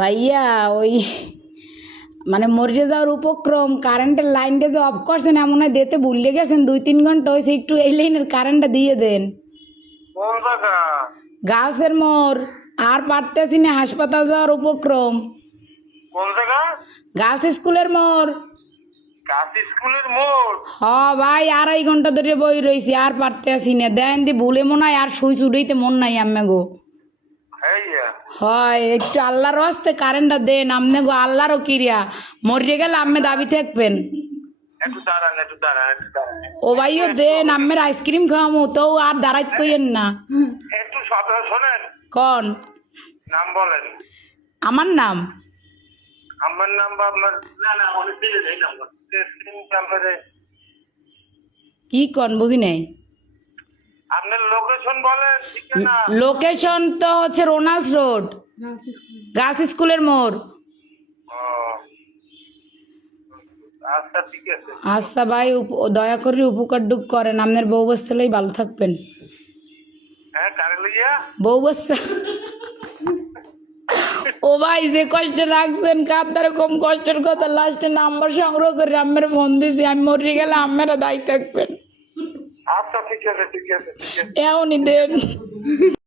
ভাইয়া ওই মানে মরে যাওয়ার উপক্রম, কারেন্টের লাইনটা যে অফ করছেন এমন হয় দিতে ভুলে গেছেন, 2-3 ঘন্টা হয়েছে, একটু এই লাইনের কারেন্টটা দিয়ে দেন। কোন জায়গা? গাছের মোড়, আর পারতেছি না, হাসপাতাল যাওয়ার উপক্রম। কোন জায়গা? গার্লস স্কুলের মোড়। কাশি স্কুলের মোড়। হ ভাই, 2.5 ঘন্টা ধরে বই রয়েছি, আর পারতেছি না। দেন দি ভুলে মনে হয় আর সুই চুড়াইতে মন নাই আম্মে গো। হ্যাঁ, হয় একটু আল্লাহর হস্তে কারেন্টটা দেন আমনে গো, আল্লাহরও কিরিয়া। মরিয়ে গেলে আম্মে দাবি থাকবেন। একটু দাঁড়ান, একটু দাঁড়ান, একটু দাঁড়ান। ও ভাইও দেন, আম্মের আইসক্রিম খাওয়ামো তো আর দাঁড়াইত কইেন না। একটু শোনেন, কন নাম বলেন। আমার নাম? আমার নাম বা আপনার? না না, অনেক দিলে এই নাম্বার নাম্বারে। কি কন বুঝি নাই। আপনার লোকেশন বলেন, ঠিকানা। লোকেশন তো হচ্ছে রোনাল্ডস রোড, গার্লস স্কুলের মোড়। ও, আচ্ছা ঠিক আছে। আচ্ছা ভাই, দয়া করে উপকার করেন, আপনার বউ বস্তালেই ভালো থাকবেন। হ্যাঁ, কারে লইয়া? বউ বস্তা। ও ভাই যে কষ্ট রাখছেন, কার দ্বারা কম কষ্টের কথা, লাস্টে নাম্বার সংগ্রহ করে আম্মের ফোন দিয়েছি, আমি মরে গেলে আম্মেরা দায়ী থাকবেন। আচ্ছা ঠিক আছে, ঠিক আছে, ঠিক আছে। এমনই দেন।